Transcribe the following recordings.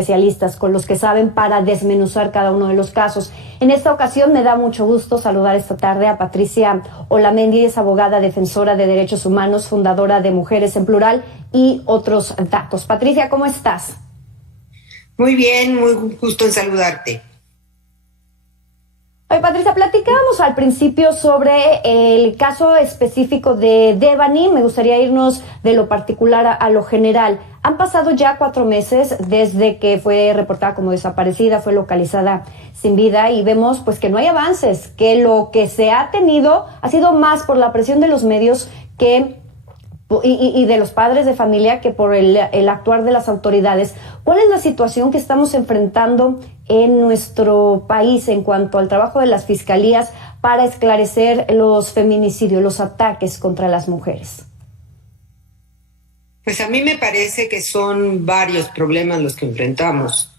especialistas, con los que saben para desmenuzar cada uno de los casos. En esta ocasión me da mucho gusto saludar esta tarde a Patricia Olamendi, es abogada defensora de derechos humanos, fundadora de Mujeres en Plural y otros datos. Patricia, ¿cómo estás? Muy bien, muy gusto en saludarte. Oye, Patricia, platicábamos al principio sobre el caso específico de Devani. Me gustaría irnos de lo particular a lo general. Han pasado ya 4 meses desde que fue reportada como desaparecida, fue localizada sin vida y vemos pues que no hay avances, que lo que se ha tenido ha sido más por la presión de los medios y de los padres de familia que por el actuar de las autoridades. ¿Cuál es la situación que estamos enfrentando en nuestro país en cuanto al trabajo de las fiscalías para esclarecer los feminicidios, los ataques contra las mujeres? Pues a mí me parece que son varios problemas los que enfrentamos.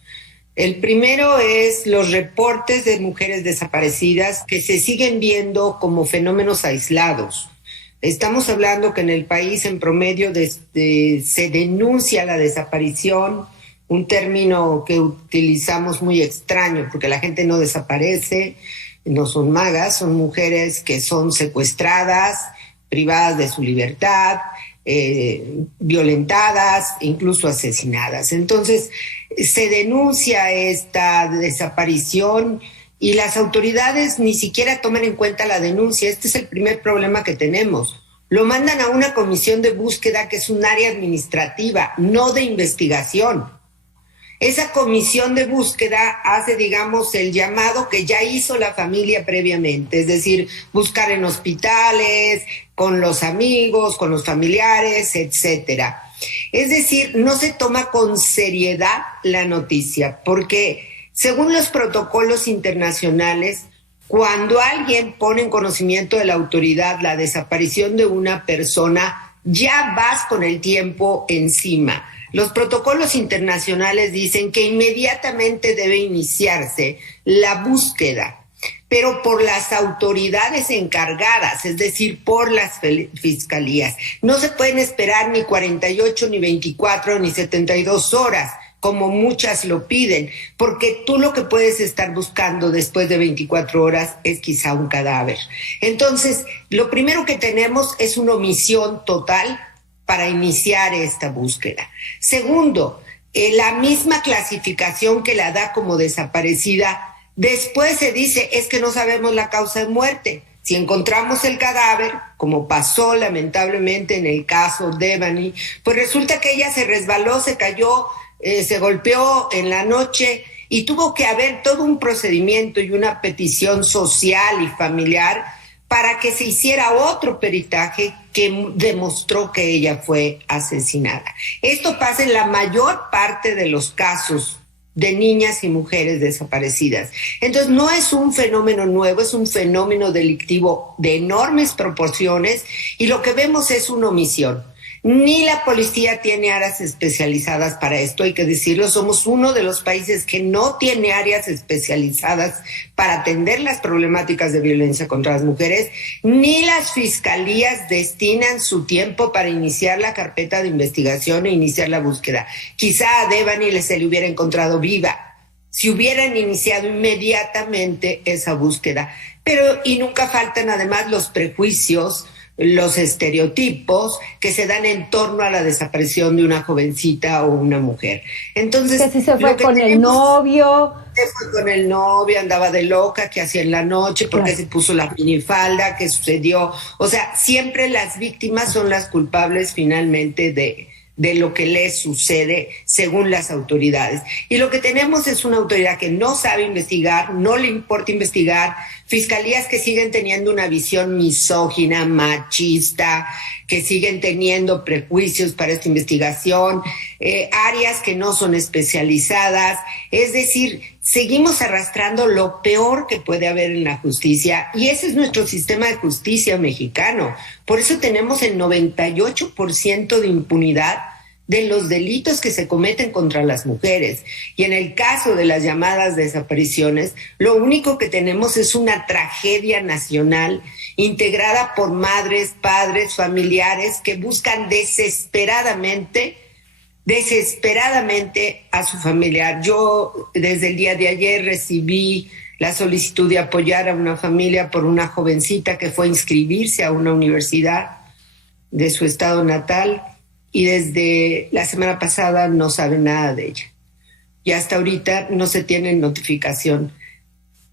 El primero es los reportes de mujeres desaparecidas que se siguen viendo como fenómenos aislados. Estamos hablando que en el país en promedio se denuncia la desaparición, un término que utilizamos muy extraño porque la gente no desaparece, no son magas, son mujeres que son secuestradas, privadas de su libertad, violentadas, incluso asesinadas. Entonces, se denuncia esta desaparición y las autoridades ni siquiera toman en cuenta la denuncia. Este es el primer problema que tenemos. Lo mandan a una comisión de búsqueda que es un área administrativa, no de investigación. Esa comisión de búsqueda hace, digamos, el llamado que ya hizo la familia previamente, es decir, buscar en hospitales, con los amigos, con los familiares, etcétera. Es decir, no se toma con seriedad la noticia, porque según los protocolos internacionales, cuando alguien pone en conocimiento de la autoridad la desaparición de una persona, ya vas con el tiempo encima. Los protocolos internacionales dicen que inmediatamente debe iniciarse la búsqueda, pero por las autoridades encargadas, es decir, por las fiscalías. No se pueden esperar ni 48, ni 24, ni 72 horas, como muchas lo piden, porque tú lo que puedes estar buscando después de 24 horas es quizá un cadáver. Entonces, lo primero que tenemos es una omisión total para iniciar esta búsqueda. Segundo, la misma clasificación que la da como desaparecida, después se dice es que no sabemos la causa de muerte. Si encontramos el cadáver, como pasó lamentablemente en el caso de Devani, pues resulta que ella se resbaló, se cayó, se golpeó en la noche y tuvo que haber todo un procedimiento y una petición social y familiar para que se hiciera otro peritaje que demostró que ella fue asesinada. Esto pasa en la mayor parte de los casos de niñas y mujeres desaparecidas. Entonces no es un fenómeno nuevo, es un fenómeno delictivo de enormes proporciones y lo que vemos es una omisión. Ni la policía tiene áreas especializadas para esto, hay que decirlo, somos uno de los países que no tiene áreas especializadas para atender las problemáticas de violencia contra las mujeres, ni las fiscalías destinan su tiempo para iniciar la carpeta de investigación e iniciar la búsqueda. Quizá a Devani se le hubiera encontrado viva si hubieran iniciado inmediatamente esa búsqueda, y nunca faltan además los prejuicios, los estereotipos que se dan en torno a la desaparición de una jovencita o una mujer. Entonces, que si se fue con el novio. Se fue con el novio, andaba de loca, qué hacía en la noche, por qué se puso la minifalda, qué sucedió. O sea, siempre las víctimas son las culpables finalmente de lo que les sucede según las autoridades. Y lo que tenemos es una autoridad que no sabe investigar, no le importa investigar, fiscalías que siguen teniendo una visión misógina, machista, que siguen teniendo prejuicios para esta investigación, áreas que no son especializadas. Es decir, seguimos arrastrando lo peor que puede haber en la justicia y ese es nuestro sistema de justicia mexicano. Por eso tenemos el 98% de impunidad de los delitos que se cometen contra las mujeres. Y en el caso de las llamadas desapariciones, lo único que tenemos es una tragedia nacional integrada por madres, padres, familiares que buscan desesperadamente desesperadamente a su familiar. Yo desde el día de ayer recibí la solicitud de apoyar a una familia por una jovencita que fue a inscribirse a una universidad de su estado natal y desde la semana pasada no sabe nada de ella. Y hasta ahorita no se tiene notificación.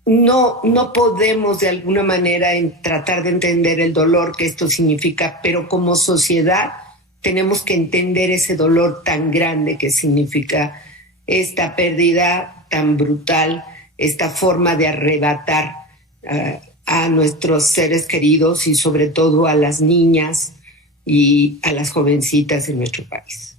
No podemos de alguna manera tratar de entender el dolor que esto significa, pero como sociedad tenemos que entender ese dolor tan grande que significa esta pérdida tan brutal, esta forma de arrebatar a nuestros seres queridos y sobre todo a las niñas y a las jovencitas en nuestro país.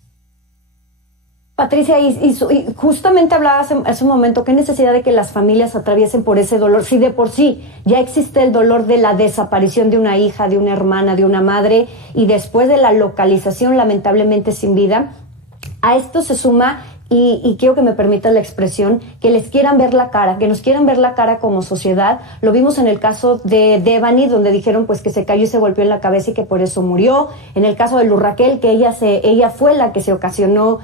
Patricia, y justamente hablabas hace un momento, ¿qué necesidad de que las familias atraviesen por ese dolor? Si de por sí ya existe el dolor de la desaparición de una hija, de una hermana, de una madre, y después de la localización lamentablemente sin vida, a esto se suma, y quiero que me permitan la expresión, que les quieran ver la cara, que nos quieran ver la cara como sociedad. Lo vimos en el caso de Devani, donde dijeron pues que se cayó y se golpeó en la cabeza y que por eso murió. En el caso de Luz Raquel, que ella fue la que se ocasionó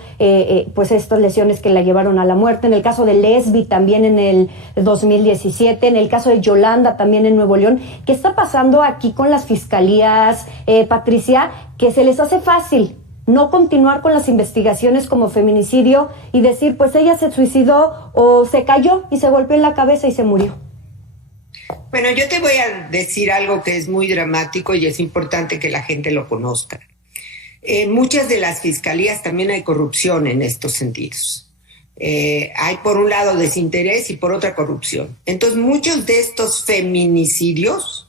pues estas lesiones que la llevaron a la muerte. En el caso de Lesbi también en el 2017. En el caso de Yolanda también en Nuevo León. ¿Qué está pasando aquí con las fiscalías, Patricia? Que se les hace fácil no continuar con las investigaciones como feminicidio y decir, pues ella se suicidó o se cayó y se golpeó en la cabeza y se murió. Bueno, yo te voy a decir algo que es muy dramático y es importante que la gente lo conozca. Muchas de las fiscalías también hay corrupción en estos sentidos. Hay por un lado desinterés y por otra corrupción. Entonces, muchos de estos feminicidios,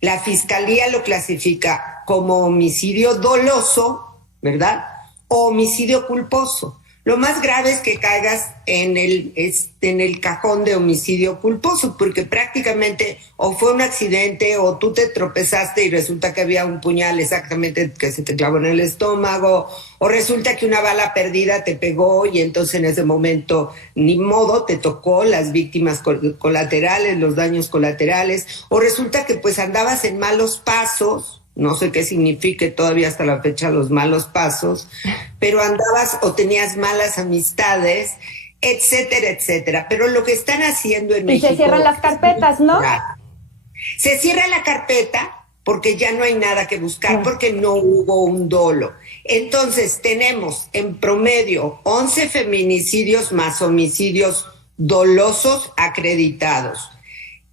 la fiscalía lo clasifica como homicidio doloso, ¿verdad? O homicidio culposo. Lo más grave es que caigas en el cajón de homicidio culposo, porque prácticamente o fue un accidente o tú te tropezaste y resulta que había un puñal exactamente que se te clavó en el estómago, o resulta que una bala perdida te pegó y entonces en ese momento ni modo te tocó las víctimas colaterales, los daños colaterales, o resulta que pues andabas en malos pasos. No sé qué signifique todavía hasta la fecha los malos pasos, pero andabas o tenías malas amistades, etcétera, etcétera. Pero lo que están haciendo en México... Y se cierran las carpetas, ¿no? Se cierra la carpeta porque ya no hay nada que buscar, porque no hubo un dolo. Entonces tenemos en promedio 11 feminicidios más homicidios dolosos acreditados,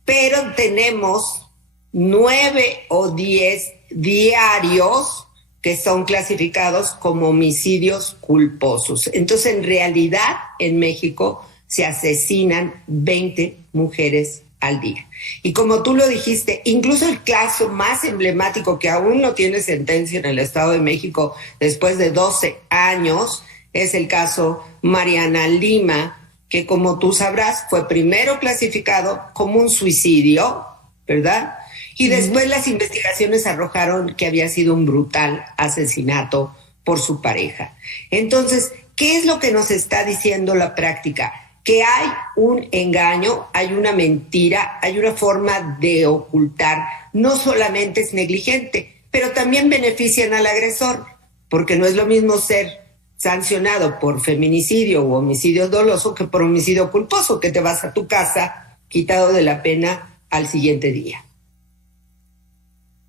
pero tenemos 9 o 10 diarios que son clasificados como homicidios culposos. Entonces, en realidad, en México se asesinan 20 mujeres al día. Y como tú lo dijiste, incluso el caso más emblemático que aún no tiene sentencia en el Estado de México después de 12 años es el caso Mariana Lima, que como tú sabrás fue primero clasificado como un suicidio, ¿verdad? Y después las investigaciones arrojaron que había sido un brutal asesinato por su pareja. Entonces, ¿qué es lo que nos está diciendo la práctica? Que hay un engaño, hay una mentira, hay una forma de ocultar. No solamente es negligente, pero también benefician al agresor, porque no es lo mismo ser sancionado por feminicidio o homicidio doloso que por homicidio culposo, que te vas a tu casa quitado de la pena al siguiente día.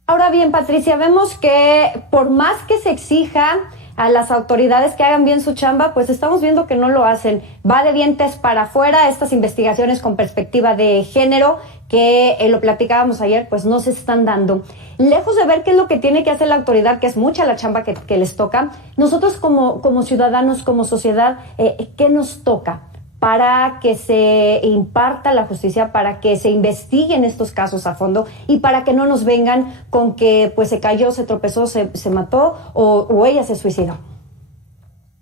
Ahora bien, Patricia, vemos que por más que se exija a las autoridades que hagan bien su chamba, pues estamos viendo que no lo hacen. Va de dientes para afuera estas investigaciones con perspectiva de género que lo platicábamos ayer, pues no se están dando. Lejos de ver qué es lo que tiene que hacer la autoridad, que es mucha la chamba que les toca, nosotros como ciudadanos, como sociedad, ¿qué nos toca para que se imparta la justicia, para que se investiguen estos casos a fondo y para que no nos vengan con que pues se cayó, se tropezó, se mató o ella se suicidó?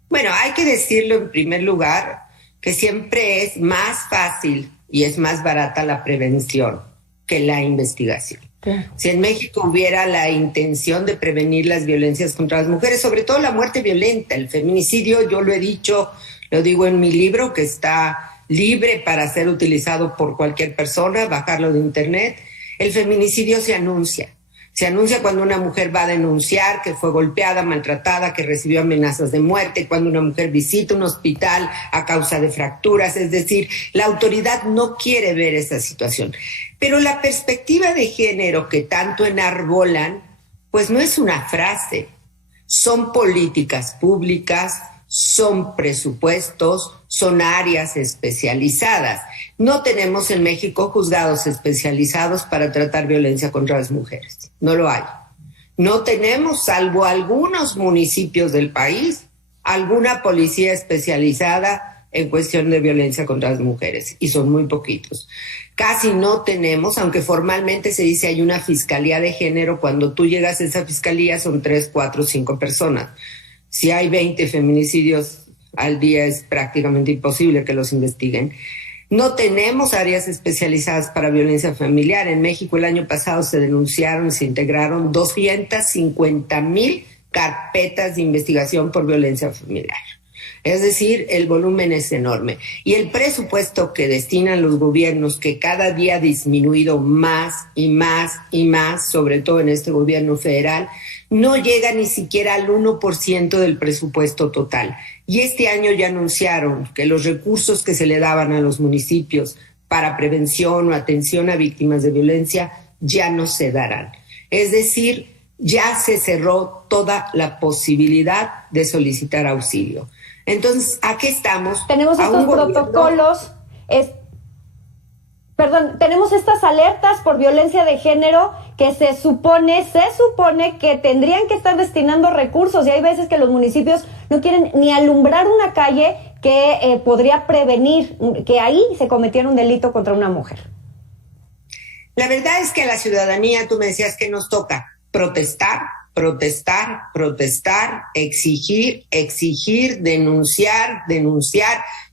Bueno, hay que decirlo en primer lugar que siempre es más fácil y es más barata la prevención que la investigación. Claro. Si en México hubiera la intención de prevenir las violencias contra las mujeres, sobre todo la muerte violenta, el feminicidio, yo lo he dicho, lo digo en mi libro, que está libre para ser utilizado por cualquier persona, bajarlo de internet. El feminicidio se anuncia. Se anuncia cuando una mujer va a denunciar que fue golpeada, maltratada, que recibió amenazas de muerte, cuando una mujer visita un hospital a causa de fracturas. Es decir, la autoridad no quiere ver esa situación. Pero la perspectiva de género que tanto enarbolan, pues no es una frase. Son políticas públicas, son presupuestos, son áreas especializadas. No tenemos en México juzgados especializados para tratar violencia contra las mujeres. No lo hay. No tenemos, salvo algunos municipios del país, alguna policía especializada en cuestión de violencia contra las mujeres, y son muy poquitos. Casi no tenemos, aunque formalmente se dice hay una fiscalía de género, cuando tú llegas a esa fiscalía son 3, 4, 5 personas. Si hay 20 feminicidios al día es prácticamente imposible que los investiguen. No tenemos áreas especializadas para violencia familiar. En México el año pasado se denunciaron y se integraron 250,000 carpetas de investigación por violencia familiar. Es decir, el volumen es enorme. Y el presupuesto que destinan los gobiernos, que cada día ha disminuido más y más y más, sobre todo en este gobierno federal, no llega ni siquiera al 1% del presupuesto total. Y este año ya anunciaron que los recursos que se le daban a los municipios para prevención o atención a víctimas de violencia ya no se darán. Es decir, ya se cerró toda la posibilidad de solicitar auxilio. Entonces, ¿a qué estamos? Tenemos estos protocolos, tenemos estas alertas por violencia de género que se supone que tendrían que estar destinando recursos, y hay veces que los municipios no quieren ni alumbrar una calle que podría prevenir que ahí se cometiera un delito contra una mujer. La verdad es que a la ciudadanía, tú me decías que nos toca protestar, exigir, denunciar,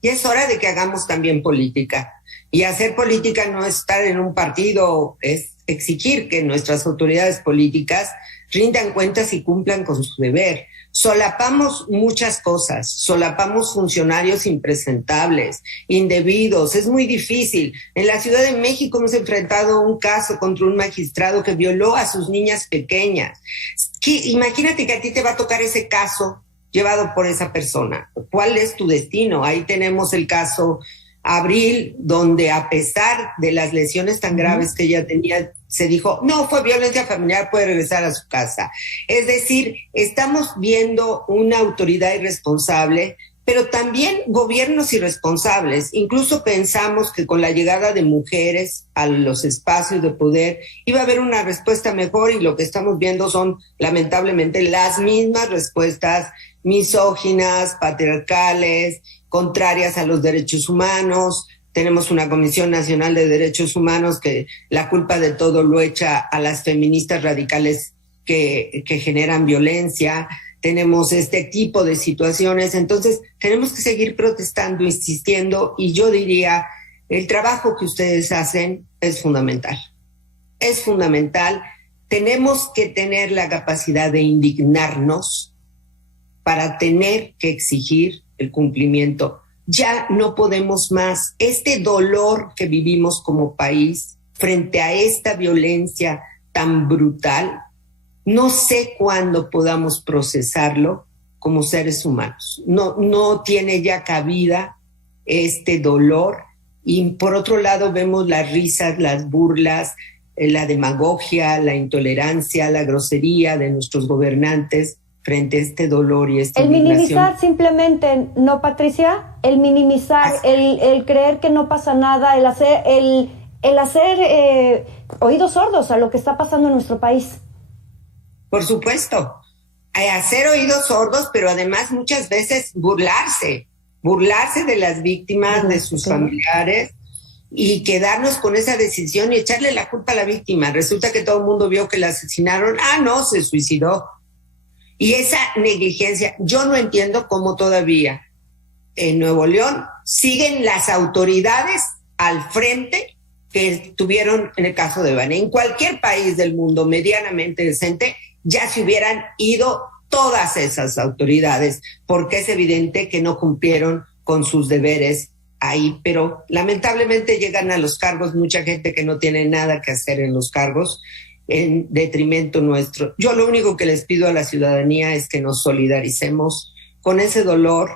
y es hora de que hagamos también política. Y hacer política no es estar en un partido, es exigir que nuestras autoridades políticas rindan cuentas y cumplan con su deber. Solapamos muchas cosas, solapamos funcionarios impresentables, indebidos, es muy difícil. En la Ciudad de México hemos enfrentado un caso contra un magistrado que violó a sus niñas pequeñas. Imagínate que a ti te va a tocar ese caso llevado por esa persona. ¿Cuál es tu destino? Ahí tenemos el caso Abril, donde a pesar de las lesiones tan graves que ella tenía, se dijo, no, fue violencia familiar, puede regresar a su casa. Es decir, estamos viendo una autoridad irresponsable, pero también gobiernos irresponsables. Incluso pensamos que con la llegada de mujeres a los espacios de poder iba a haber una respuesta mejor, y lo que estamos viendo son lamentablemente las mismas respuestas misóginas, patriarcales, contrarias a los derechos humanos. Tenemos una Comisión Nacional de Derechos Humanos que la culpa de todo lo echa a las feministas radicales que generan violencia. Tenemos este tipo de situaciones. Entonces, tenemos que seguir protestando, insistiendo, y yo diría, el trabajo que ustedes hacen es fundamental. Es fundamental. Tenemos que tener la capacidad de indignarnos para tener que exigir el cumplimiento. Ya no podemos más. Este dolor que vivimos como país frente a esta violencia tan brutal, no sé cuándo podamos procesarlo como seres humanos. No tiene ya cabida este dolor. Y por otro lado vemos las risas, las burlas, la demagogia, la intolerancia, la grosería de nuestros gobernantes frente a este dolor y esta indignación. El minimizar simplemente, ¿no, Patricia? El minimizar, el creer que no pasa nada, el hacer oídos sordos a lo que está pasando en nuestro país. Por supuesto, hacer oídos sordos, pero además muchas veces burlarse de las víctimas, de sus familiares, y quedarnos con esa decisión y echarle la culpa a la víctima. Resulta que todo el mundo vio que la asesinaron, no, se suicidó. Y esa negligencia, yo no entiendo cómo todavía en Nuevo León siguen las autoridades al frente que tuvieron en el caso de Devani. En cualquier país del mundo medianamente decente ya se hubieran ido todas esas autoridades, porque es evidente que no cumplieron con sus deberes ahí, pero lamentablemente llegan a los cargos mucha gente que no tiene nada que hacer en los cargos, en detrimento nuestro. Yo lo único que les pido a la ciudadanía es que nos solidaricemos con ese dolor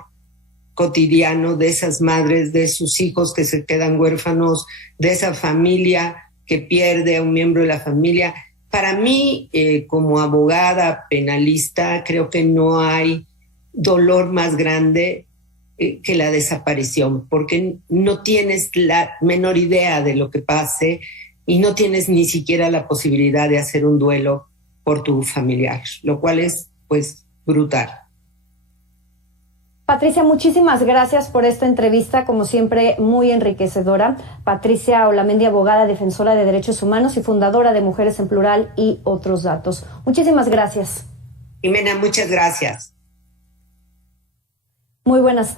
cotidiano de esas madres, de sus hijos que se quedan huérfanos, de esa familia que pierde a un miembro de la familia. Para mí, como abogada penalista, creo que no hay dolor más grande que la desaparición, porque no tienes la menor idea de lo que pase y no tienes ni siquiera la posibilidad de hacer un duelo por tu familiar, lo cual es, pues, brutal. Patricia, muchísimas gracias por esta entrevista, como siempre, muy enriquecedora. Patricia Olamendi, abogada, defensora de derechos humanos y fundadora de Mujeres en Plural y otros datos. Muchísimas gracias. Jimena, muchas gracias. Muy buenas tardes.